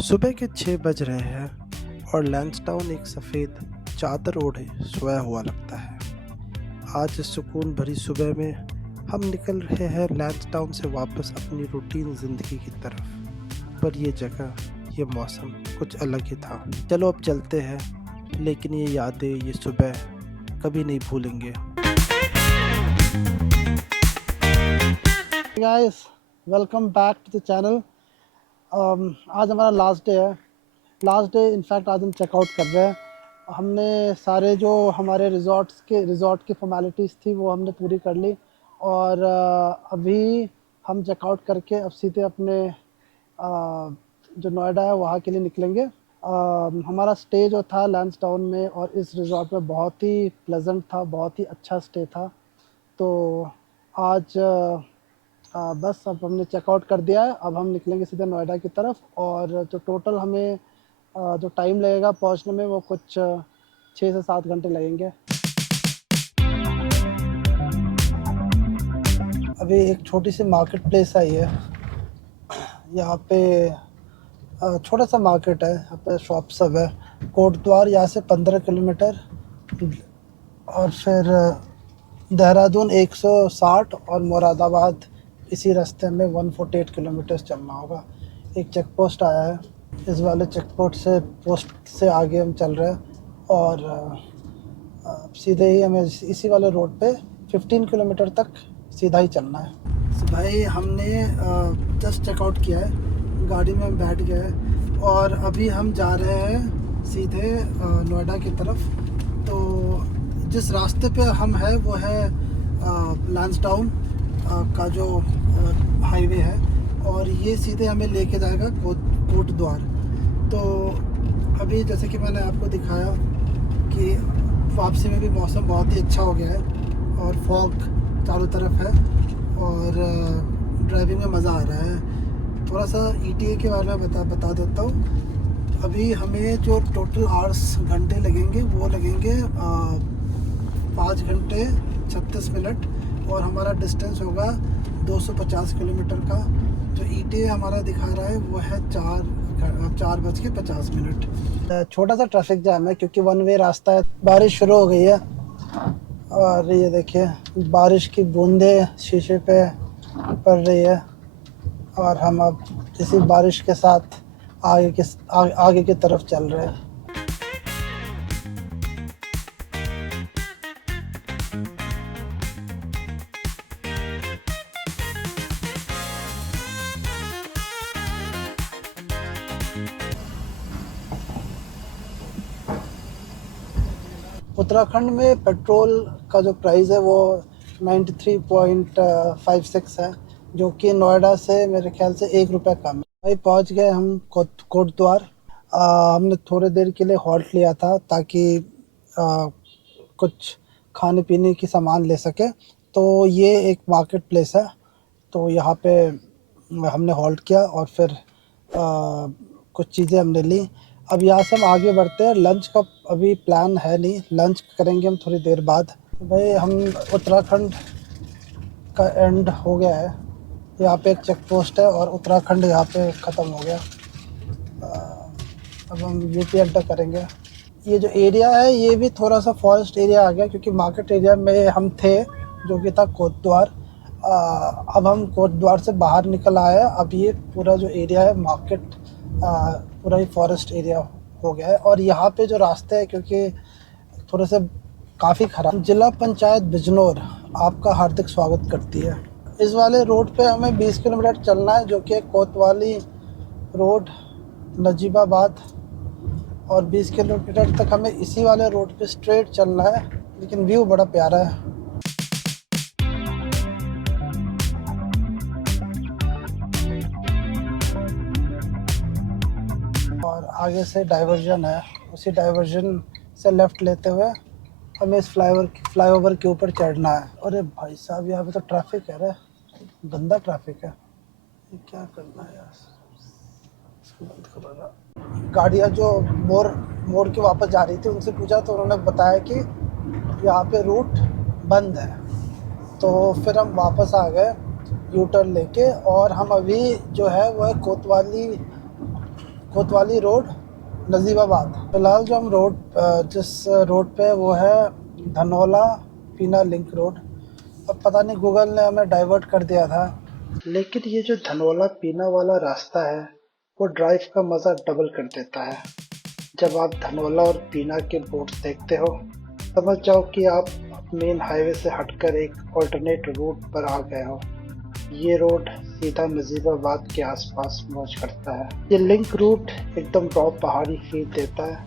सुबह के 6 बज रहे हैं और लैंसडाउन एक सफ़ेद चादर ओढ़े सोया हुआ लगता है। आज इस सुकून भरी सुबह में हम निकल रहे हैं लैंसडाउन से वापस अपनी रूटीन ज़िंदगी की तरफ। पर ये जगह, ये मौसम कुछ अलग ही था। चलो अब चलते हैं, लेकिन ये यादें, ये सुबह कभी नहीं भूलेंगे। Guys, welcome back to the channel. आज हमारा लास्ट डे इनफैक्ट आज हम चेकआउट कर रहे हैं। हमने सारे जो हमारे रिज़ॉर्ट की फॉर्मेलिटीज़ थी वो हमने पूरी कर ली और अभी हम चेकआउट करके अब सीधे अपने जो नोएडा है वहाँ के लिए निकलेंगे। हमारा स्टे जो था लैंसडाउन में और इस रिज़ॉर्ट में बहुत ही प्लेजेंट था, बहुत ही अच्छा स्टे था। तो आज बस अब हमने चेकआउट कर दिया है। अब हम निकलेंगे सीधे नोएडा की तरफ और जो टोटल हमें जो टाइम लगेगा पहुंचने में वो कुछ 6 से 7 घंटे लगेंगे। अभी एक छोटी सी मार्केट प्लेस आई है यहाँ पे। छोटा सा मार्केट है, यहाँ पे शॉप सब है। कोटद्वार यहाँ से 15 किलोमीटर और फिर देहरादून 160 और मुरादाबाद इसी रास्ते में 148 किलोमीटर्स चलना होगा। एक चेक पोस्ट आया है, इस वाले चेक पोस्ट से आगे हम चल रहे हैं और सीधे ही हमें इसी वाले रोड पे 15 किलोमीटर तक सीधा ही चलना है। तो भाई हमने जस्ट चेकआउट किया है, गाड़ी में बैठ गए हैं और अभी हम जा रहे हैं सीधे नोएडा की तरफ। तो जिस रास्ते पे हम हैं वो है लैंसडाउन का जो हाईवे है और ये सीधे हमें लेके जाएगा कोटद्वार। तो अभी जैसे कि मैंने आपको दिखाया कि वापसी में भी मौसम बहुत ही अच्छा हो गया है और फॉग चारों तरफ है और ड्राइविंग में मज़ा आ रहा है। थोड़ा सा ETA के बारे में बता देता हूँ। अभी हमें जो टोटल घंटे लगेंगे वो लगेंगे 5 घंटे 36 मिनट और हमारा डिस्टेंस होगा 250 किलोमीटर का। जो ETA हमारा दिखा रहा है वो है 4:50। छोटा सा ट्रैफिक जाम है क्योंकि वन वे रास्ता है। बारिश शुरू हो गई है और ये देखिए बारिश की बूंदें शीशे पे पड़ रही है और हम अब इसी बारिश के साथ आगे की तरफ चल रहे हैं। उत्तराखंड में पेट्रोल का जो प्राइस है वो 93.56 है, जो कि नोएडा से मेरे ख्याल से 1 रुपये कम है। भाई पहुंच गए हम कोटद्वार। हमने थोड़ी देर के लिए हॉल्ट लिया था ताकि कुछ खाने पीने की सामान ले सके। तो ये एक मार्केट प्लेस है, तो यहाँ पे हमने हॉल्ट किया और फिर कुछ चीज़ें हमने ली। अब यहाँ से हम आगे बढ़ते हैं। लंच का अभी प्लान है नहीं, लंच करेंगे हम थोड़ी देर बाद। भाई हम उत्तराखंड का एंड हो गया है, यहाँ पे एक चेक पोस्ट है और उत्तराखंड यहाँ पे ख़त्म हो गया। अब हम UP एंटर करेंगे। ये जो एरिया है ये भी थोड़ा सा फॉरेस्ट एरिया आ गया क्योंकि मार्केट एरिया में हम थे जो कि था कोटद्वार। अब हम कोटद्वार से बाहर निकल आए हैं। अब ये पूरा जो एरिया है मार्केट पूरा ही फॉरेस्ट एरिया हो गया है और यहाँ पे जो रास्ते हैं क्योंकि थोड़े से काफ़ी ख़राब। जिला पंचायत बिजनौर आपका हार्दिक स्वागत करती है। इस वाले रोड पे हमें 20 किलोमीटर चलना है, जो कि कोतवाली रोड नजीबाबाद, और 20 किलोमीटर तक हमें इसी वाले रोड पे स्ट्रेट चलना है। लेकिन व्यू बड़ा प्यारा है। और आगे से डाइवर्जन है, उसी डाइवर्जन से लेफ़्ट लेते हुए हमें इस फ्लाईओवर के ऊपर चढ़ना है। अरे भाई साहब, यहाँ पे तो ट्रैफिक है रे, गंदा ट्रैफिक है। ये क्या करना है यार, इसको बंद करो ना। गाड़ियाँ जो मोड़ के वापस जा रही थी उनसे पूछा तो उन्होंने बताया कि यहाँ पे रूट बंद है। तो फिर हम वापस आ गए यू टर्न लेके, और हम अभी जो है वो है कोतवाली कोतवाली रोड, नजीबाबाद। फिलहाल जो हम जिस रोड पे वो है धनौला पीना लिंक रोड। अब पता नहीं गूगल ने हमें डाइवर्ट कर दिया था। लेकिन ये जो धनौला पीना वाला रास्ता है वो ड्राइव का मज़ा डबल कर देता है। जब आप धनौला और पीना के बोर्ड्स देखते हो समझ जाओ कि आप मेन हाईवे से हटकर एक ऑल्टरनेट रूट पर आ गए हो। ये रोड सीधा नजीबाबाद के आसपास मौज करता है। ये लिंक रूट एकदम रॉ पहाड़ी फील देता है।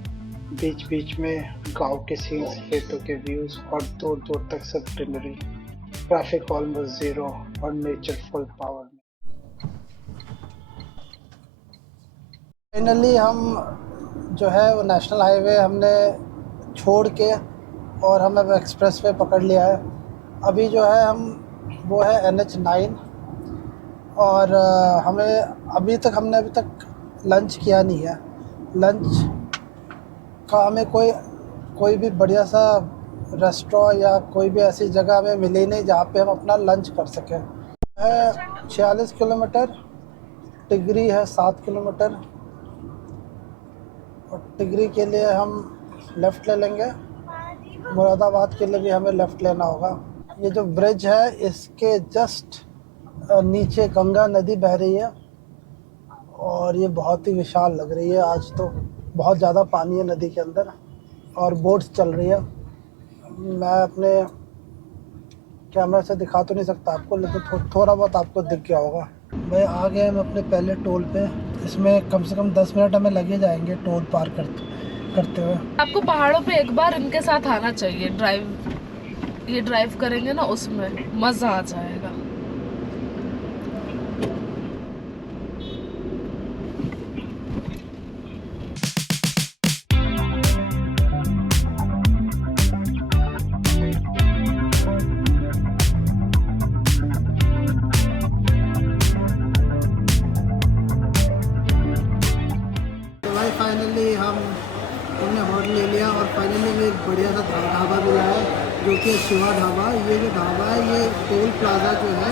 बीच बीच में गांव के सीन्स, खेतों के व्यूज और दूर दूर तक सब ग्रीनरी। ट्रैफिक ऑलमोस्ट जीरो और नेचर फुल पावर में। फाइनली हम जो है वो नेशनल हाईवे हमने छोड़ के और हम अब एक्सप्रेस वे पकड़ लिया है। अभी जो है हम वो है NH9 और हमने अभी तक लंच किया नहीं है। लंच का हमें कोई भी बढ़िया सा रेस्टोरेंट या कोई भी ऐसी जगह हमें मिली नहीं जहाँ पे हम अपना लंच कर सकें। है 46 किलोमीटर, टिगरी है 7 किलोमीटर और टिगरी के लिए हम लेफ़्ट ले लेंगे। मुरादाबाद के लिए भी हमें लेफ़्ट लेना होगा। ये जो ब्रिज है इसके जस्ट नीचे गंगा नदी बह रही है और ये बहुत ही विशाल लग रही है। आज तो बहुत ज़्यादा पानी है नदी के अंदर और बोट्स चल रही है। मैं अपने कैमरा से दिखा तो नहीं सकता आपको, लेकिन थोड़ा बहुत आपको दिख गया होगा। भाई आ गए हम अपने पहले टोल पे। इसमें कम से कम 10 मिनट हमें लगे जाएंगे टोल पार करते हुए। आपको पहाड़ों पे एक बार इनके साथ आना चाहिए। ये ड्राइव करेंगे ना, उसमें मज़ा आ जाएगा। फाइनली हमने होटल ले लिया और फाइनली भी एक बढ़िया सा ढाबा मिला है जो कि शिवा ढाबा। ये जो ढाबा है ये टोल प्लाजा जो है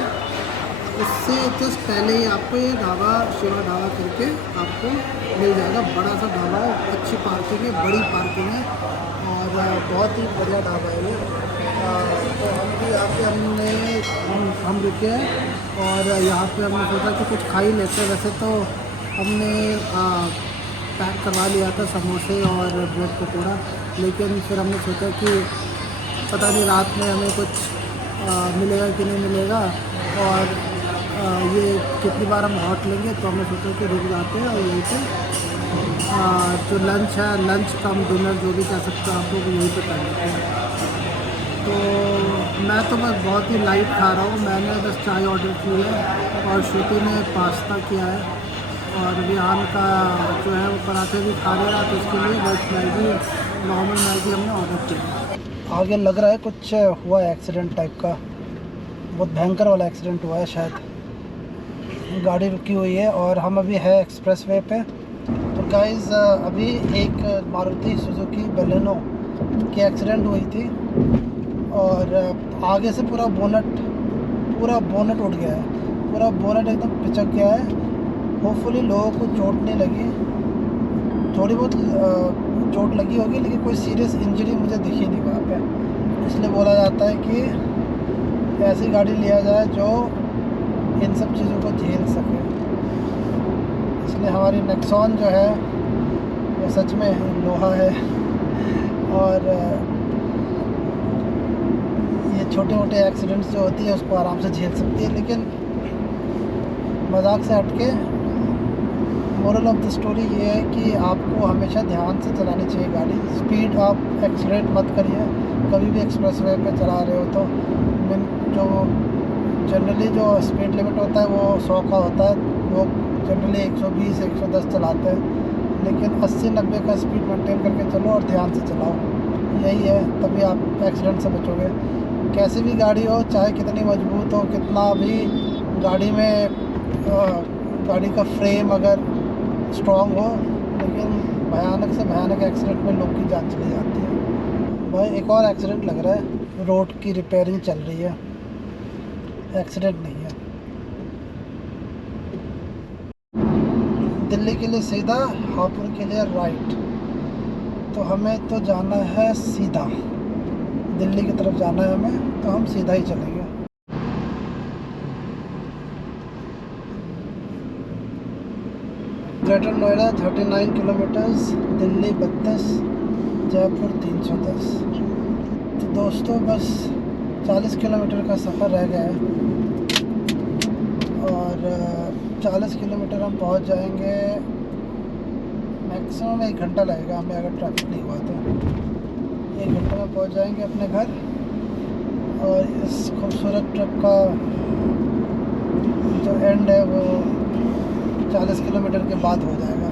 उससे जस्ट पहले ही आपको ये ढाबा शिवा ढाबा करके आपको मिल जाएगा। बड़ा सा ढाबा है, अच्छी पार्किंग है, बड़ी पार्किंग है और बहुत ही बढ़िया ढाबा है ये। तो हम भी यहाँ पे हम रुके हैं और यहाँ पे हमने सोचा कि कुछ खा ही लेते हैं। वैसे तो हमने पैक करवा लिया था समोसे और ब्रेड पकौड़ा, लेकिन फिर हमने सोचा कि पता नहीं रात में हमें कुछ मिलेगा कि नहीं मिलेगा और ये कितनी बार हम हॉट लेंगे, तो हमने सोचा कि रुक जाते हैं और यहीं पे जो लंच है, लंच कम डिनर जो भी कह सकते हो आप लोग, यहीं पे कर लेते हैं। तो मैं तो बस बहुत ही लाइट खा रहा हूँ। मैंने बस चाय ऑर्डर की है और श्रुति ने पास्ता किया है और विहान का जो है वो पराठे भी खा ले रहा, तो उसके लिए वेज मैगी, नॉर्मल मैगी हमने ऑर्डर किया। आगे लग रहा है कुछ हुआ है एक्सीडेंट टाइप का, बहुत भयंकर वाला एक्सीडेंट हुआ है शायद। गाड़ी रुकी हुई है और हम अभी है एक्सप्रेस वे पे। तो गाइज़ अभी एक मारुति सुजुकी बलेनो की एक्सीडेंट हुई थी और आगे से पूरा बोनट उठ गया है, पूरा बोनट एकदम पिचक गया है। होपफुली लोगों को चोट नहीं लगी, थोड़ी बहुत चोट लगी होगी लेकिन कोई सीरियस इंजरी मुझे दिखी नहीं वहाँ पे। इसलिए बोला जाता है कि ऐसी गाड़ी लिया जाए जो इन सब चीज़ों को झेल सके। इसलिए हमारी नेक्सॉन जो है वो सच में लोहा है और ये छोटे मोटे एक्सीडेंट्स जो होती है उसको आराम से झेल सकती है। लेकिन मजाक से हटके मोरल ऑफ द स्टोरी ये है कि आपको हमेशा ध्यान से चलानी चाहिए गाड़ी। स्पीड आप एक्सलेट मत करिए कभी भी एक्सप्रेस वे पर चला रहे हो तो। जो जनरली जो स्पीड लिमिट होता है वो 100 का होता है, लोग जनरली 120 110 चलाते हैं, लेकिन 80-90 का स्पीड मेंटेन करके चलो और ध्यान से चलाओ। यही है, तभी आप एक्सीडेंट से बचोगे। कैसी भी गाड़ी हो, चाहे कितनी मजबूत हो, कितना भी गाड़ी का फ्रेम अगर स्ट्रॉन्ग हो, लेकिन भयानक से भयानक एक्सीडेंट में लोग की जान चली जाती है। भाई एक और एक्सीडेंट लग रहा है, रोड की रिपेयरिंग चल रही है, एक्सीडेंट नहीं है। दिल्ली के लिए सीधा, हापुड़ के लिए राइट। तो हमें तो जाना है सीधा, दिल्ली की तरफ जाना है हमें, तो हम सीधा ही चलेंगे। Greater Noida 39 kilometres, Delhi 32, Jaipur 310। तो दोस्तों बस 40 किलोमीटर का सफ़र रह गया है और 40 किलोमीटर हम पहुंच जाएंगे। मैक्सिमम 1 घंटा लगेगा हमें, अगर ट्रैफिक नहीं हुआ तो 1 घंटे में पहुंच जाएंगे अपने घर। और इस खूबसूरत ट्रिप का जो एंड है वो 40 किलोमीटर के बाद हो जाएगा।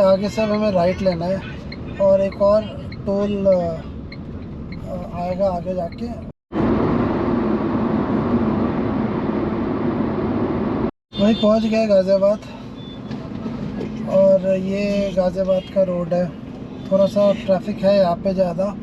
आगे से अब हमें राइट लेना है और एक और टोल आएगा आगे जाके। वही पहुंच गए गाज़ियाबाद, और ये गाज़ियाबाद का रोड है। थोड़ा सा ट्रैफिक है यहाँ पे ज़्यादा,